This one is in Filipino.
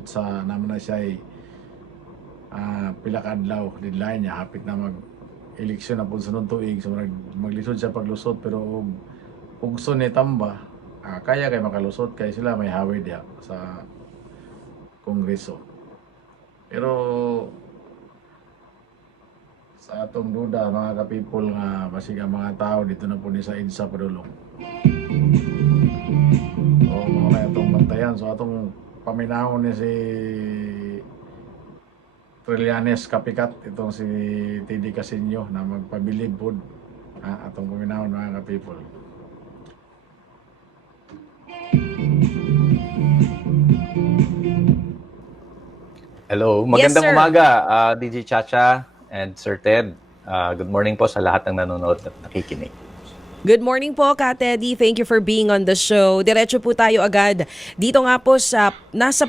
manghimot sa naman na siya ay pila ka adlaw deadline niya hapit na eleksyon na pud sunod tuig, so maglisod siya paglusot, pero ug ni tamba kaya kay makalusot kay sila may hawid diha sa kongreso. Pero sa atong duda mga ka-people nga basig ang mga tao dito na po ni sa EDSA padulong. So mga atong bantayan, so atong paminahon ni si Trillanes Kapikat, itong si TD Casinyo na magpabilib po atong paminahon mga ka-people. Hello, magandang sir. umaga, DJ Chacha and Sir Ted. Good morning po sa lahat ng nanonood at nakikinig. Good morning po, Ka Teddy. Thank you for being on the show. Diretso po tayo agad. Dito nga po sa nasa